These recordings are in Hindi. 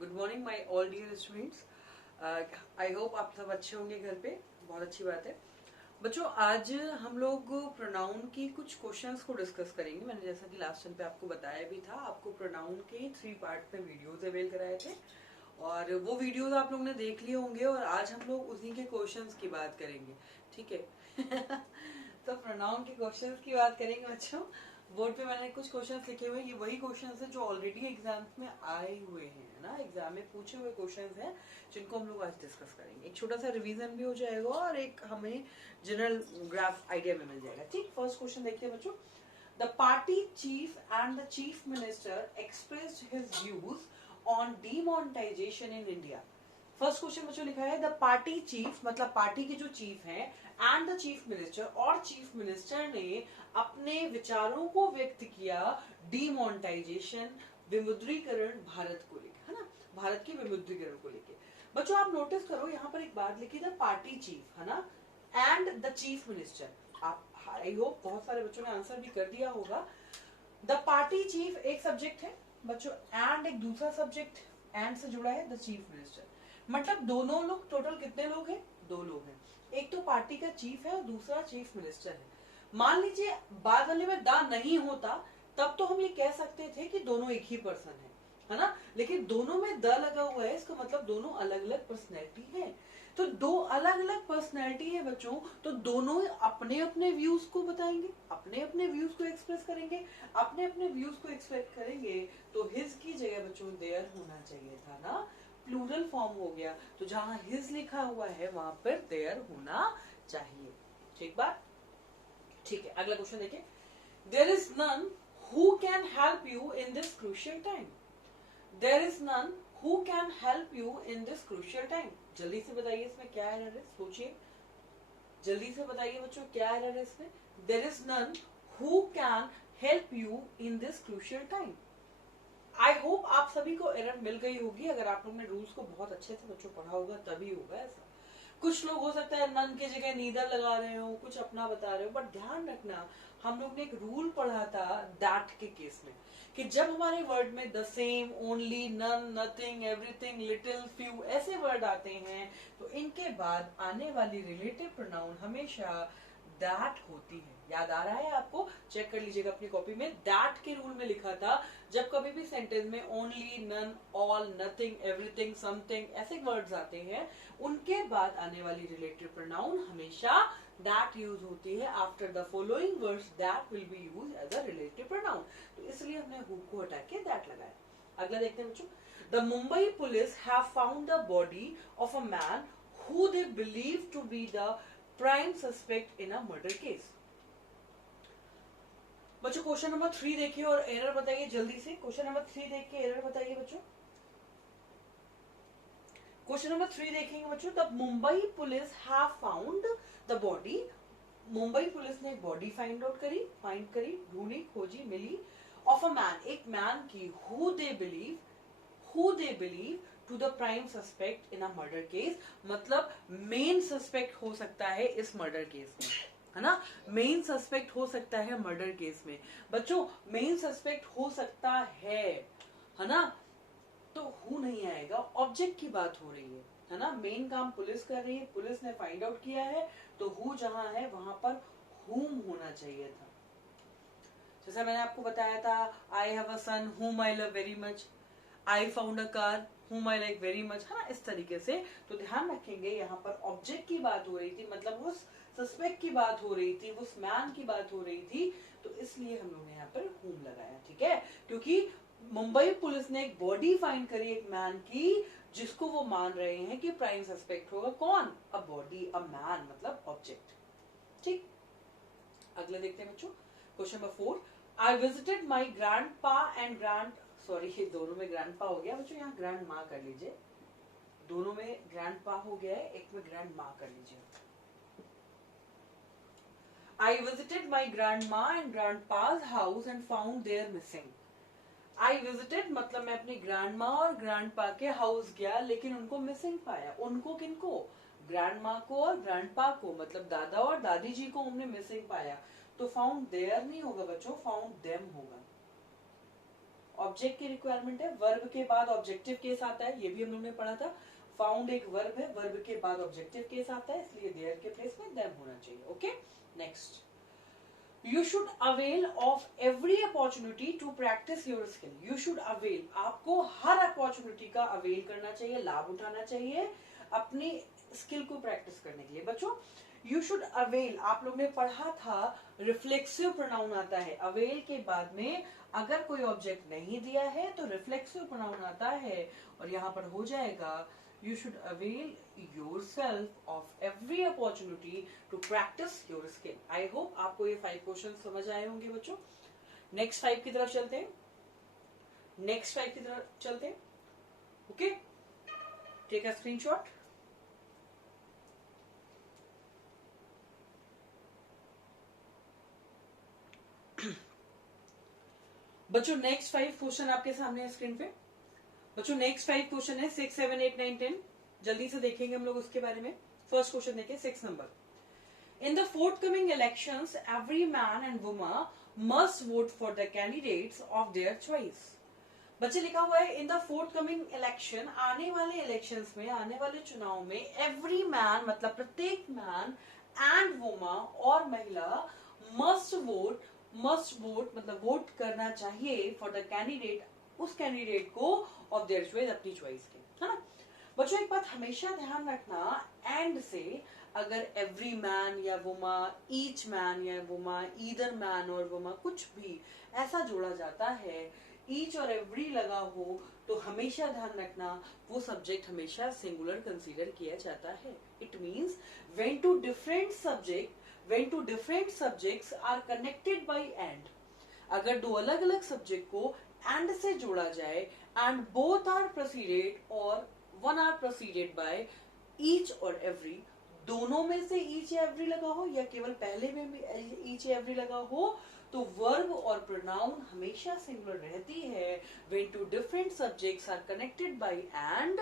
Good morning my all dear students. I hope आप सब अच्छे होंगे घर पे। बहुत अच्छी बात है बच्चों। आज हम लोग प्रोनाउन की कुछ क्वेश्चंस को डिस्कस करेंगे। मैंने जैसा कि लास्ट टाइम पे आपको बताया भी था, आपको प्रोनाउन के 3 पार्ट में वीडियोस अवेल कराए थे और वो वीडियोस आप लोगों ने देख लिए होंगे और आज हम लोग उसी के क्वेश्चंस की बात करेंगे, ठीक है। तो प्रोनाउन के क्वेश्चंस की बात करेंगे बच्चों। बोर्ड पे मैंने कुछ क्वेश्चंस लिखे हुए हैं, ये वही क्वेश्चंस हैं जो ऑलरेडी एग्जाम्स में आए हुए हैं, है ना। एग्जाम में पूछे हुए क्वेश्चंस हैं जिनको हम लोग आज डिस्कस करेंगे। एक छोटा सा रिवीजन भी हो जाएगा और एक हमें जनरल ग्राफ आइडिया भी मिल जाएगा। ठीक, फर्स्ट क्वेश्चन देखिए बच्चों। The party chief and the chief minister expressed his views on demonetization in India. First question बच्चों लिखा है द पार्टी चीफ, मतलब पार्टी के जो चीफ हैं, एंड द चीफ मिनिस्टर, और चीफ मिनिस्टर ने अपने विचारों को व्यक्त किया डीमोनेटाइजेशन, विमुद्रीकरण भारत को लेकर, है ना, भारत के विमुद्रीकरण को लेकर। बच्चों आप नोटिस करो यहाँ पर एक बात लिखी द पार्टी चीफ, है ना, एंड द चीफ मिनिस्टर। आप आई होप बहुत सारे बच्चों ने आंसर भी कर दिया होगा। द पार्टी चीफ एक सब्जेक्ट है बच्चों, एंड एक दूसरा सब्जेक्ट एंड से जुड़ा है द चीफ मिनिस्टर। मतलब दोनों लोग, टोटल कितने लोग हैं? 2 लोग हैं। एक तो पार्टी का चीफ है और दूसरा चीफ मिनिस्टर है। मान लीजिए बाद वाले में दा नहीं होता तब तो हम ये कह सकते थे कि दोनों एक ही पर्सन है ना, लेकिन दोनों में द लगा हुआ है, इसका मतलब दोनों अलग अलग पर्सनैलिटी है। तो 2 अलग अलग पर्सनैलिटी है बच्चों, तो दोनों अपने अपने व्यूज को बताएंगे, अपने अपने व्यूज को एक्सप्रेस करेंगे, अपने अपने व्यूज को एक्सप्रेस करेंगे। तो हिज की जगह बच्चों देयर होना चाहिए था ना, प्लूरल फॉर्म हो गया। तो जहां हिज लिखा हुआ है वहां पर देयर होना चाहिए। ठीक बात, ठीक है। अगला क्वेश्चन देखिए। There is none who can help you in this crucial time. There is none who can help you in this crucial time. जल्दी से बताइए इसमें क्या एरर है, सोचिए जल्दी से बताइए बच्चों क्या एरर है इसमें। There is none who can help you in this crucial time. I hope आप सभी को एरर मिल गई होगी। अगर आप लोग ने रूल्स को बहुत अच्छे से बच्चों पढ़ा होगा तभी होगा ऐसा। कुछ लोग हो सकता है नन की जगह नीदर लगा रहे हो, कुछ अपना बता रहे हो, बट ध्यान रखना हम लोग ने एक रूल पढ़ा था दैट के केस में कि जब हमारे वर्ड में the same, only, none, nothing, everything, little, few ऐसे वर्ड आते हैं तो इनके बाद आने वाली रिलेटिव प्रोनाउन हमेशा दैट होती है। याद आ रहा है आपको? चेक कर लीजिएगा अपनी कॉपी में। दैट के रूल में लिखा था जब कभी भी सेंटेंस में only, none, all, nothing, everything, something ऐसे वर्ड्स आते हैं उनके बाद आने वाली रिलेटिव प्रोनाउन हमेशा दैट यूज होती है। After the following words that will be use as a relative pronoun. तो इसलिए हमने हु को हटा के दैट लगाया। अगला देखते हैं बच्चों। The Mumbai police have found the body of a man who they believe to be the prime suspect in a murder case. बच्चों क्वेश्चन नंबर 3 देखिए और एरर बताइए जल्दी से। क्वेश्चन नंबर 3 देख के एरर बताइए बच्चों। क्वेश्चन नंबर 3 देखेंगे बच्चों। The Mumbai police have found the body. Mumbai police ने बॉडी फाइंड करी, ढूंढी, खोजी, मिली, ऑफ अ मैन, एक मैन की, who they believe to the prime suspect in a murder case. मतलब मेन सस्पेक्ट हो सकता है इस मर्डर केस में, है ना, मेन सस्पेक्ट हो सकता है मर्डर केस में। बच्चों मेन सस्पेक्ट हो सकता है ना, तो हु नहीं आएगा, ऑब्जेक्ट की बात हो रही है ना। मेन काम पुलिस कर रही है, पुलिस ने फाइंड आउट किया है, तो हु जहां है वहां पर हुम होना चाहिए था। जैसा मैंने आपको बताया था, आई हैव अ सन हुम I love very much, I found a car हुम आई लाइक वेरी मच, है ना, इस तरीके से। तो ध्यान रखेंगे यहाँ पर ऑब्जेक्ट की बात हो रही थी, मतलब उस सस्पेक्ट की बात हो रही थी, उस मैन की बात हो रही थी, तो इसलिए हम लोग ने यहाँ पर हुम लगाया। ठीक है, क्योंकि मुंबई पुलिस ने एक बॉडी फाइंड करी एक मैन की जिसको वो मान रहे हैं कि प्राइम सस्पेक्ट होगा। कौन? अ बॉडी, अ मैन, मतलब ऑब्जेक्ट। ठीक, अगले देखते हैं बच्चों। Question number 4। I visited my grand पा एंड ये दोनों में ग्रैंड पा हो गया बच्चों, यहाँ ग्रैंड माँ कर लीजिए। दोनों में ग्रैंड पा हो गया है, एक में ग्रैंड माँ कर लीजिए। I visited my grandma and grandpa's house and found there missing. I visited मतलब मैं अपनी ग्रैंड माँ और ग्रैंड पा के हाउस गया लेकिन उनको मिसिंग पाया। उनको किनको? ग्रैंड माँ को और ग्रैंड पा को, मतलब दादा और दादी जी को हमने मिसिंग पाया। तो फाउंड देयर नहीं होगा बच्चों, फाउंड देम होगा। ऑब्जेक्ट की रिक्वायरमेंट है, वर्ब के बाद ऑब्जेक्टिव केस आता है, ये भी हम लोगों ने पढ़ा था। फाउंड एक वर्ब है, वर्ब के बाद ऑब्जेक्टिव केस आता है, इसलिए देयर के प्लेस में देम होना चाहिए। Okay, next, You should avail of every opportunity to practice your skill. You should avail, आपको हर अपॉर्चुनिटी का अवेल करना चाहिए, लाभ उठाना चाहिए अपनी स्किल को प्रैक्टिस करने के लिए। बच्चों, you should avail, आप लोग ने पढ़ा था रिफ्लेक्सिव प्रोनाउन आता है, अवेल के बाद में अगर कोई ऑब्जेक्ट नहीं दिया है तो रिफ्लेक्सिव प्रोनाउन आता है, और यहाँ पर हो जाएगा you should avail yourself of every opportunity to practice your skill. I hope आपको ये 5 क्वेश्चन समझ आए होंगे बच्चों। नेक्स्ट 5 की तरफ चलते हैं, नेक्स्ट 5 की तरफ चलते हैं। Okay, take a screenshot. बच्चों नेक्स्ट 5 क्वेश्चन आपके सामने है स्क्रीन पे। बच्चों नेक्स्ट 5 क्वेश्चन है 6, 7, 8, 9, 10। जल्दी से देखेंगे हम लोग उसके बारे में। फर्स्ट क्वेश्चन देखिए 6 नंबर। In the forthcoming elections every man and woman must vote for the candidates of their choice. बच्चे लिखा हुआ है इन द फोर्टकमिंग इलेक्शन, आने वाले इलेक्शंस में, आने वाले चुनाव में, एवरी मैन मतलब प्रत्येक मैन एंड वुमन और महिला मस्ट वोट मतलब वोट करना चाहिए फॉर द कैंडिडेट, उस कैंडिडेट को ऑफ देयर चॉइस, अपनी चॉइस के, है ना। बच्चों एक बात हमेशा ध्यान रखना, एंड से अगर एवरी मैन या वुमा, ईच मैन या वुमा, ईदर मैन और वुमा, कुछ भी ऐसा जोड़ा जाता है, ईच और एवरी लगा हो, तो हमेशा ध्यान रखना वो सब्जेक्ट हमेशा सिंगुलर कंसीडर किया जाता है। It means when two different subjects are connected by and, अगर दो अलग अलग सब्जेक्ट को एंड से जोड़ा जाए, एंड बोथ आर प्रोसीडेड और one are proceeded by each और एवरी, दोनों में से ईच या एवरी लगा हो या केवल पहले में भी ईच या एवरी लगा हो, तो वर्ब और प्रोनाउन हमेशा सिंगुलर रहती है। When two different subjects are connected by and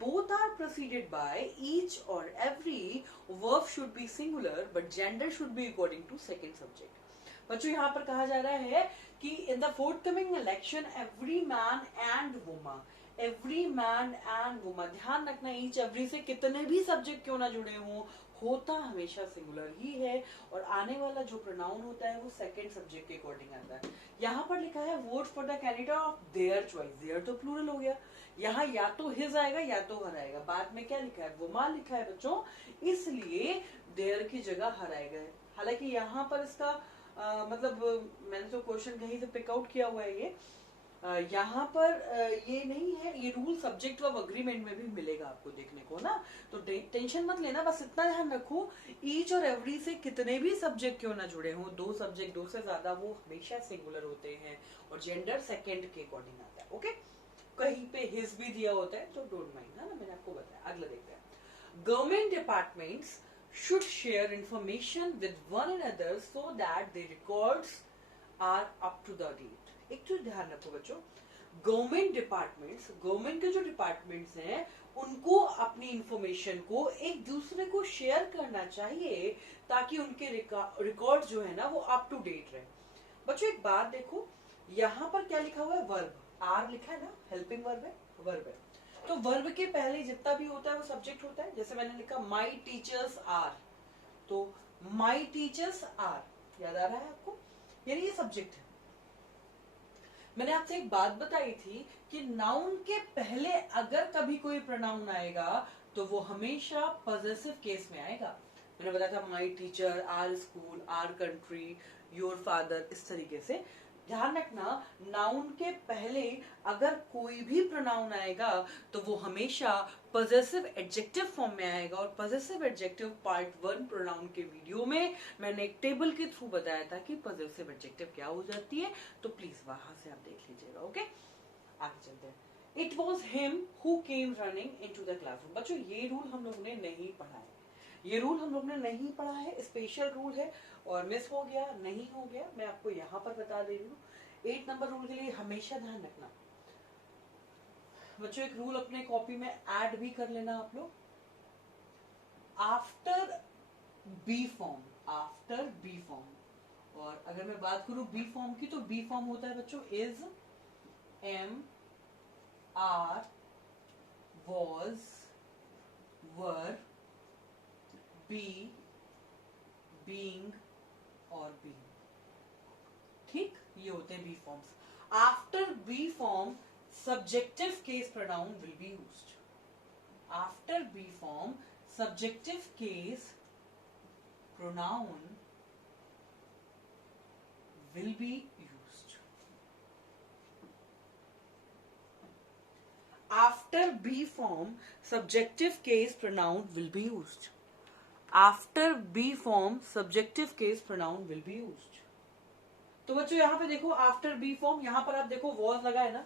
both are proceeded by each और every, verb should be singular but gender should be according to second subject. बच्चों यहाँ पर कहा जा रहा है कि in the forthcoming election every man and woman, every man and woman, ध्यान रखना ईच एवरी से कितने भी सब्जेक्ट क्यों ना जुड़े हों, होता हमेशा सिंगुलर ही है, और आने वाला जो प्रोनाउन होता है वो सेकंड सब्जेक्ट के अकॉर्डिंग आता है। यहाँ पर लिखा है vote for the candidate of their choice, their तो प्लूरल हो गया, यहाँ या तो हिज आएगा या तो हर आएगा, बाद में क्या लिखा है, वुमा लिखा है बच्चों, इसलिए देयर की जगह हर आएगा। हालांकि यहाँ पर इसका मतलब मैंने तो क्वेश्चन कहीं से पिकआउट किया हुआ है, ये यहाँ पर ये नहीं है, ये रूल सब्जेक्ट ऑफ अग्रीमेंट में भी मिलेगा आपको देखने को ना, तो टेंशन मत लेना, बस इतना ध्यान रखो ईच और एवरी से कितने भी सब्जेक्ट क्यों ना जुड़े हों, दो सब्जेक्ट दो से ज्यादा, वो हमेशा सिंगुलर होते हैं और जेंडर सेकंड के अकॉर्डिंग आता है। ओके, कहीं पे हिज भी दिया होता है तो डोंट माइंड, है ना, मैंने आपको बताया। अगला देखते हैं, government departments should share information with one another so that their records are up to the date। एक चीज ध्यान रखो बच्चों, गवर्नमेंट डिपार्टमेंट्स, गवर्नमेंट के जो डिपार्टमेंट्स हैं उनको अपनी इंफॉर्मेशन को एक दूसरे को शेयर करना चाहिए ताकि उनके रिकॉर्ड जो है ना वो अप टू डेट रहे। बच्चों एक बात देखो, यहाँ पर क्या लिखा हुआ है, वर्ब, आर लिखा है ना, हेल्पिंग वर्ब है, वर्ब है, तो वर्ब के पहले जितना भी होता है वो सब्जेक्ट होता है। जैसे मैंने लिखा माई टीचर्स आर, तो माई टीचर्स आर, याद आ रहा है आपको, यानी ये सब्जेक्ट है। मैंने आपसे एक बात बताई थी कि नाउन के पहले अगर कभी कोई प्रोनाउन आएगा तो वो हमेशा पॉजेसिव केस में आएगा। मैंने बताया था my teacher, our school, our country, your father, इस तरीके से ध्यान रखना, नाउन के पहले अगर कोई भी प्रोनाउन आएगा तो वो हमेशा पॉजेसिव एडजेक्टिव फॉर्म में आएगा, और पॉजेसिव एडजेक्टिव पार्ट 1 प्रोनाउन के वीडियो में मैंने एक टेबल के थ्रू बताया था कि पॉजेसिव एडजेक्टिव क्या हो जाती है, तो प्लीज वहां से आप देख लीजिएगा। ओके, आगे चलते हैं। It was him who came running into the classroom. बच्चों ये रूल हम लोगों ने नहीं पढ़ा है, ये रूल हम लोग ने नहीं पढ़ा है, स्पेशल रूल है और मिस हो गया, नहीं हो गया, मैं आपको यहाँ पर बता दे रही हूँ। 8 नंबर रूल के लिए हमेशा ध्यान रखना बच्चों, एक रूल अपने कॉपी में ऐड भी कर लेना आप लोग, after be form, after be form, और अगर मैं बात करूं बी फॉर्म की तो बी फॉर्म होता है बच्चों is, am, are, was, were, be, being और being. ठीक, ये होते हैं be forms. After be form subjective case pronoun will be used. After be form subjective case pronoun will be used. After be form subjective case pronoun will be used. After be form subjective case pronoun will be used. तो बच्चों यहाँ पे देखो आफ्टर बी फॉर्म, यहाँ पर आप देखो वॉज लगा है ना,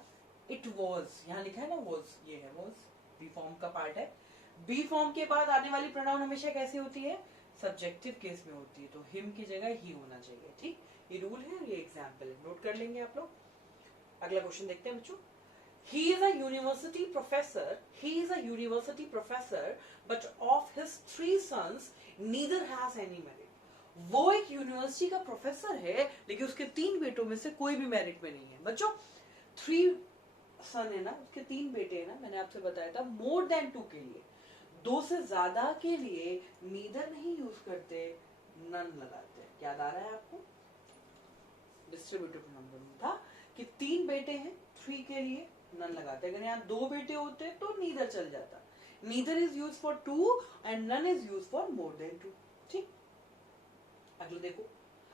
इट वॉज यहाँ लिखा है ना वॉज, ये है वॉज, बी फॉर्म का पार्ट है. बी फॉर्म के बाद आने वाली प्रोनाउन हमेशा कैसी होती है, सब्जेक्टिव केस में होती है, तो हिम की जगह ही होना चाहिए. ठीक, ये रूल है और ये एग्जाम्पल है, नोट कर लेंगे आप लोग. अगला क्वेश्चन देखते हैं बच्चों. He is a university professor. He is a university professor, but of his 3 sons, neither has any merit. वो एक यूनिवर्सिटी का प्रोफेसर है, लेकिन उसके 3 बेटों में से कोई भी मेरिट में नहीं है. बच्चों 3 सन है ना, उसके 3 बेटे है ना, मैंने आपसे बताया था. मोर देन 2 के लिए, 2 से ज्यादा के लिए नीदर नहीं यूज करते, नन लगाते हैं. याद आ रहा है आपको, डिस्ट्रीब्यूटिव नंबर था कि 3 बेटे हैं, 3 के लिए नन लगाते. अगर यहाँ 2 बेटे होते तो नीदर चल जाता. Neither is use for 2 and none is use for more than 2. ठीक, अगला देखो.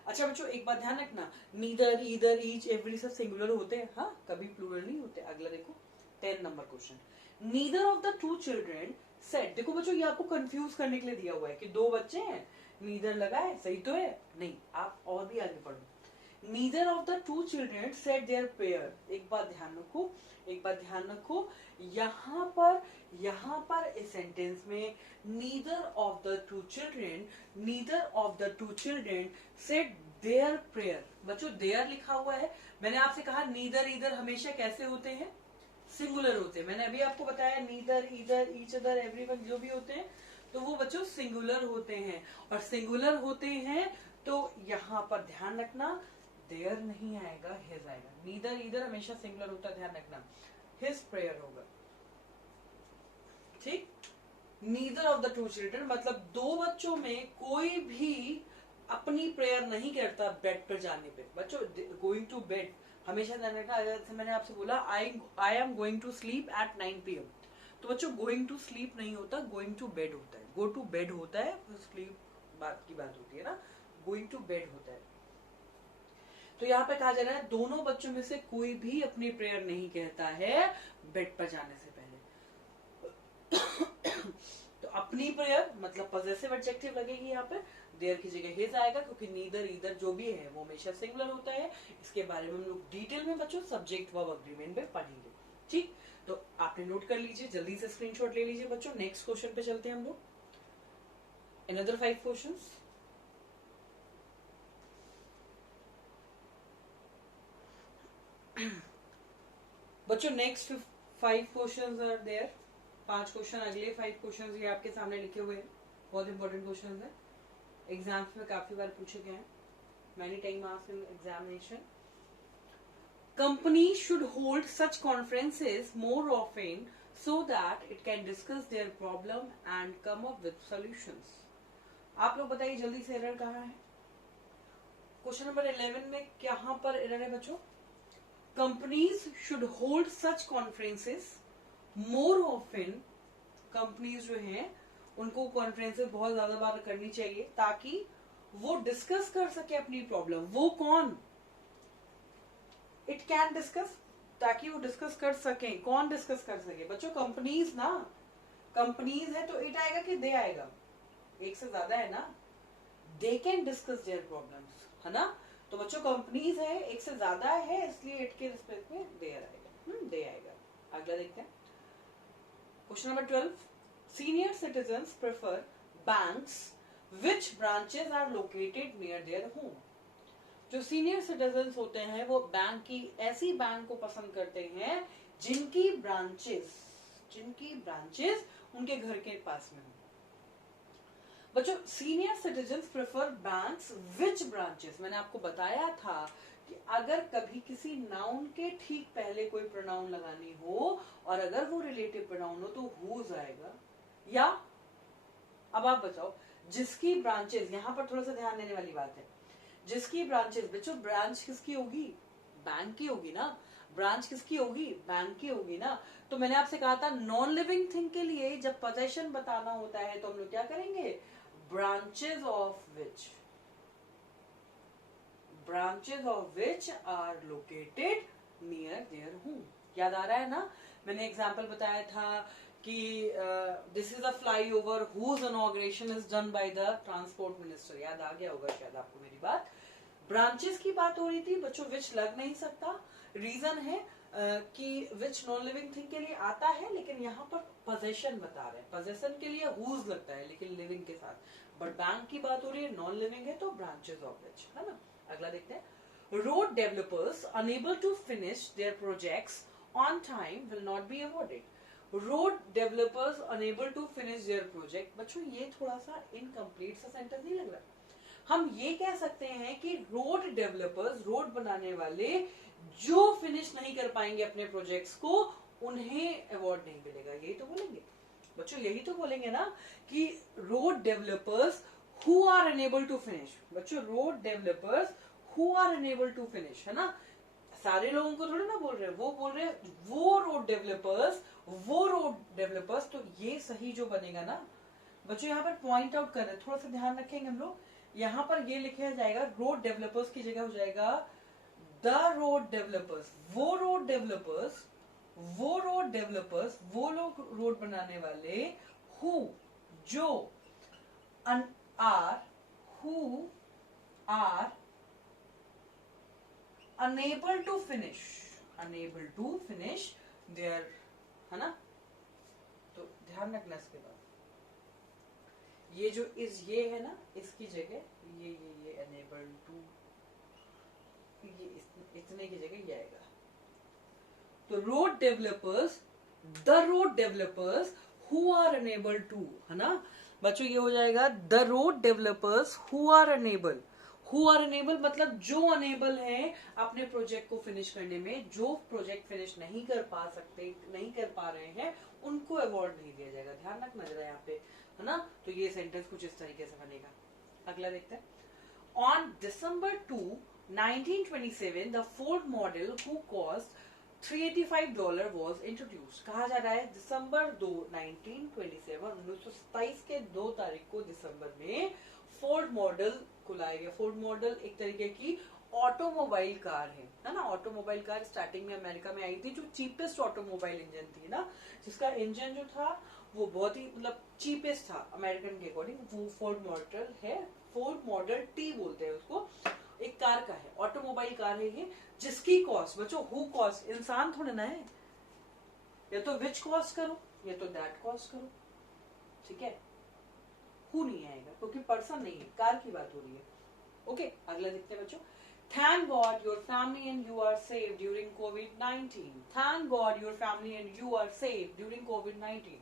अच्छा बच्चों एक बात ध्यान रखना, नीदर, ईदर, ईच, एवरी सब सिंगुलर होते हैं, हाँ, कभी प्लूरल नहीं होते. अगला देखो 10 number question. Neither of the 2 children said. देखो बच्चों ये आपको कंफ्यूज करने के लिए दिया हुआ है कि 2 बच्चे हैं, नीदर लगा है, सही तो है नहीं, आप और भी आगे पढ़ो. Neither of the 2 children said their prayer. एक बात ध्यान रखो, यहाँ पर इस सेंटेंस में neither of the 2 children said their prayer. बच्चों their लिखा हुआ है, मैंने आपसे कहा neither either हमेशा कैसे होते हैं, सिंगुलर होते हैं. मैंने अभी आपको बताया neither, either, each other, everyone जो भी होते हैं तो वो बच्चों सिंगुलर होते हैं. और सिंगुलर होते हैं तो यहाँ पर ध्यान रखना देयर नहीं आएगा, हिज आएगा. नीदर ईदर हमेशा सिंगुलर होता है, ध्यान रखना. हिज प्रेयर होगा. ठीक, नीदर ऑफ द 2 चिल्ड्रन मतलब 2 बच्चों में कोई भी अपनी प्रेयर नहीं करता बेड पर जाने पे. बच्चों गोइंग टू बेड हमेशा ध्यान रखना. जैसे मैंने आपसे बोला I am going to sleep at 9 PM, तो बच्चों गोइंग टू स्लीप नहीं होता, गोइंग टू बेड होता है. गो टू बेड होता है, स्लीप बात की बात होती है ना, गोइंग टू बेड होता है. तो यहाँ पे कहा जा रहा है दोनों बच्चों में से कोई भी अपनी प्रेयर नहीं कहता है बेड पर जाने से पहले. तो अपनी प्रेयर मतलब पॉजेसिव एडजेक्टिव लगेगी यहाँ पे, देयर की जगह हिज आएगा, क्योंकि नीदर ईदर जो भी है वो हमेशा सिंगुलर होता है. इसके बारे में हम लोग डिटेल में बच्चों सब्जेक्ट वर्ब अग्रीमेंट में पढ़ेंगे. ठीक, तो आपने नोट कर लीजिए, जल्दी से स्क्रीनशॉट ले लीजिए बच्चों. नेक्स्ट क्वेश्चन पे चलते हैं हम लोग. Another 5 questions. बच्चों next 5 questions are there. 5 question, अगले 5 क्वेश्चंस ये आपके सामने लिखे हुए हैं, बहुत इंपॉर्टेंट क्वेश्चंस हैं, एग्जाम्स में काफी बार पूछे गए हैं, many time asked in examination. Company should hold such conferences more often so that it can discuss their problem and come up with solutions. आप लोग बताइए जल्दी से एरर कहाँ है. क्वेश्चन नंबर 11 में कहाँ पर एरर है बच्चों. Companies should hold such conferences more often. Companies जो हैं उनको कॉन्फ्रेंसेस बहुत ज्यादा बार करनी चाहिए ताकि वो डिस्कस कर सके अपनी प्रॉब्लम. वो कौन, इट कैन डिस्कस, ताकि वो डिस्कस कर सके. कौन डिस्कस कर सके बच्चों, कंपनीज ना. कंपनीज है तो इट आएगा कि दे आएगा, एक से ज्यादा है ना. They can discuss their problems, है ना. तो बच्चों कंपनीज है, एक से ज्यादा है, इसलिए इट के रिस्पेक्ट में देयर आएगा, दे आएगा. अगला देखते हैं question number 12. Senior citizens prefer banks which branches are located near their home. जो सीनियर सिटीजन्स होते हैं वो बैंक की ऐसी बैंक को पसंद करते हैं जिनकी ब्रांचेस उनके घर के पास में हो. बच्चों senior citizens prefer banks which branches, मैंने आपको बताया था कि अगर कभी किसी नाउन के ठीक पहले कोई प्रोनाउन लगानी हो और अगर वो रिलेटिव प्रोनाउन हो तो whose आएगा, या अब आप बताओ जिसकी ब्रांचेस, यहां पर थोड़ा सा ध्यान देने वाली बात है, जिसकी ब्रांचेस, बच्चों ब्रांच किसकी होगी, बैंक की होगी ना, ब्रांच किसकी होगी, बैंक की होगी ना। तो मैंने आपसे कहा था नॉन लिविंग थिंग के लिए जब पोजेशन बताना होता है तो हम लोग क्या करेंगे, branches of which, branches of which are located near their home। याद आ रहा है ना, मैंने एग्जाम्पल बताया था कि this is a flyover whose inauguration is done by the transport minister। याद आ गया होगा शायद आपको मेरी बात। ब्रांचेस की बात हो रही थी बच्चों, विच लग नहीं सकता, रीजन है कि विच नॉन लिविंग थिंग के लिए आता है, लेकिन यहाँ पर पोजेशन बता रहे हैं, पोजेशन के लिए whose लगता है लेकिन लिविंग के साथ, बट बैंक की बात हो रही है, नॉन लिविंग है तो ब्रांचेस ऑफ विच, है ना। अगला देखते हैं, road developers unable to finish their projects on time will not be awarded. Road developers unable to finish their project, बच्चों ये थोड़ा सा इनकम्प्लीट सा सेंटेंस नहीं लग रहा, हम ये कह सकते हैं कि रोड डेवलपर्स, रोड बनाने वाले जो फिनिश नहीं कर पाएंगे अपने प्रोजेक्ट्स को उन्हें अवार्ड नहीं मिलेगा, यही तो बोलेंगे बच्चों, यही तो बोलेंगे ना कि road developers who are unable to finish। बच्चों road developers who are unable to finish, है ना, सारे लोगों को थोड़ी ना बोल रहे हैं, वो बोल रहे हैं वो रोड डेवलपर्स, तो ये सही जो बनेगा ना बच्चों, यहाँ पर पॉइंट आउट कर रहे हैं, थोड़ा सा ध्यान रखेंगे हम लोग, यहाँ पर ये लिखा जाएगा रोड डेवलपर्स की जगह हो जाएगा द रोड डेवलपर्स, वो रोड डेवलपर्स, वो लोग रोड बनाने वाले, हु जो, who are unable to finish their, है ना, तो ध्यान रखना इसके बाद, ये जो इस ये है ना, इसकी जगह ये अनेबल टू, ये इतने की जगह ये आएगा, तो road developers, the road developers who are unable to, है ना बच्चों, ये हो जाएगा the road developers who are unable, मतलब जो अनेबल है अपने प्रोजेक्ट को फिनिश करने में, जो प्रोजेक्ट फिनिश नहीं कर पा रहे हैं उनको अवार्ड नहीं दिया जाएगा, ध्यान रखना जरा यहाँ पे, है ना। तो ये सेंटेंस कुछ इस तरीके से बनेगा। अगला देखते हैं, on December 2, 1927 the Ford model who cost $385 was introduced। कहा जा रहा है दिसंबर 2, 1927 के 2 तारीख को दिसंबर में फोर्ड मॉडल को लाया गया। फोर्ड मॉडल एक तरीके की ऑटोमोबाइल कार है ना, ऑटोमोबाइल कार स्टार्टिंग में अमेरिका में आई थी, जो चीपेस्ट ऑटोमोबाइल इंजन थी ना, जिसका इंजन जो था वो बहुत ही मतलब चीपेस्ट था अमेरिकन के अकॉर्डिंग, वो फोर्ड मॉडल है, फोर्ड मॉडल टी बोलते हैं उसको, एक कार का है, ऑटोमोबाइल कार है ये, जिसकी कॉस्ट बच्चों, हु कॉस्ट, इंसान थोड़े ना है, या तो विच कॉस्ट करो या तो दैट कॉस्ट करो, ठीक है, हु नहीं आएगा क्योंकि पर्सन नहीं है, कार की बात हो रही है। ओके, अगला देखते हैं बच्चों, thank God your family and you are safe during कोविड-19। Thank God your family and you are safe during कोविड-19,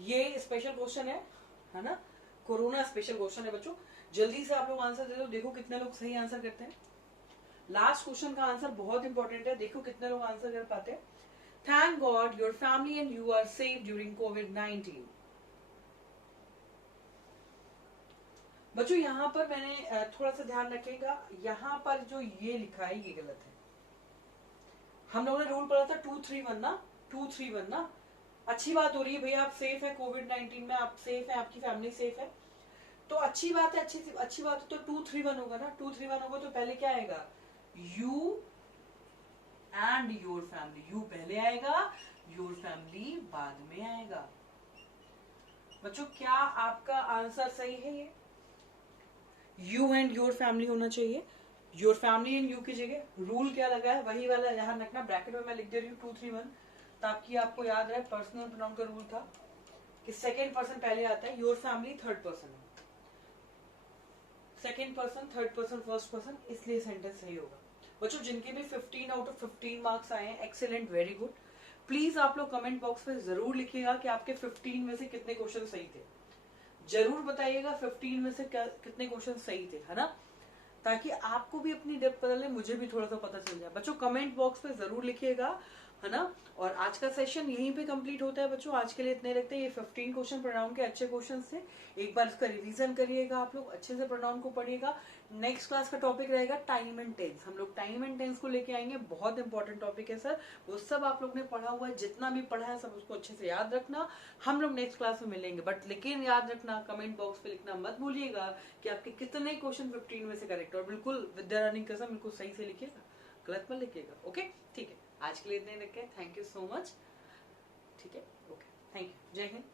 ये स्पेशल क्वेश्चन है ना, कोरोना स्पेशल क्वेश्चन है बच्चों, जल्दी से आप लोग आंसर दे दो, देखो कितने लोग सही आंसर करते हैं। लास्ट क्वेश्चन का आंसर बहुत इंपॉर्टेंट है, देखो कितने लोग आंसर कर पाते हैं। Thank God your family and you are safe during कोविड-19। बच्चों यहाँ पर मैंने थोड़ा सा ध्यान रखिएगा, यहाँ पर जो ये लिखा है ये गलत है। हम लोगों ने रूल पढ़ा था 2-3-1 ना, 2-3-1 ना, अच्छी बात हो रही है भैया, आप सेफ है कोविड-19 में, आप सेफ है, आपकी फैमिली सेफ है, तो अच्छी बात है, अच्छी बात है, तो 2-3-1 होगा ना, 2-3-1 होगा तो पहले क्या आएगा, you and your family, you पहले आएगा, योर फैमिली बाद में आएगा। बच्चों क्या आपका आंसर सही है, ये यू एंड योर फैमिली होना चाहिए, योर फैमिली एंड यू की जगह रूल क्या लगा है वही वाला ध्यान रखना, ब्रैकेट में मैं लिख दे रही हूँ 2-3-1, ताकि आपको याद रहे पर्सनल प्रोनाउन का रूल था कि सेकेंड पर्सन पहले आता है, योर फैमिली थर्ड पर्सन है, second person third person first person, इसलिए सेंटेंस सही होगा। बच्चों जिनके भी 15 आउट ऑफ 15 मार्क्स आए हैं, एक्सीलेंट, वेरी गुड, प्लीज आप लोग कमेंट बॉक्स में जरूर लिखिएगा कि आपके 15 में से कितने क्वेश्चन सही थे, जरूर बताइएगा 15 में से कितने क्वेश्चन सही थे, है ना। ताकि आपको भी अपनी डेप्थ पता चले, मुझे भी थोड़ा सा पता चल जाए। बच्चों कमेंट बॉक्स पे जरूर लिखिएगा, है ना। और आज का सेशन यहीं पे कंप्लीट होता है बच्चों, आज के लिए इतने रखते हैं। ये 15 क्वेश्चन प्रोनाउन के अच्छे क्वेश्चन थे, एक बार इसका रिवीजन करिएगा, आप लोग अच्छे से प्रोनाउन को पढ़िएगा। नेक्स्ट क्लास का टॉपिक रहेगा टाइम एंड टेंस, हम लोग टाइम एंड टेंस को लेके आएंगे, बहुत इंपॉर्टेंट टॉपिक है सर। वो सब आप लोग ने पढ़ा हुआ है, जितना भी पढ़ा है सब उसको अच्छे से याद रखना। हम लोग नेक्स्ट क्लास में मिलेंगे, बट लेकिन याद रखना, कमेंट बॉक्स पे लिखना मत भूलिएगा कि आपके कितने क्वेश्चन 15 में से करेक्ट। और बिल्कुल विद्या रानी कसम बिल्कुल सही से लिखिएगा, गलत मत लिखिएगा। ओके ठीक है, आज के लिए इतने रखे, थैंक यू सो मच। ठीक है, ओके, थैंक यू, जय हिंद।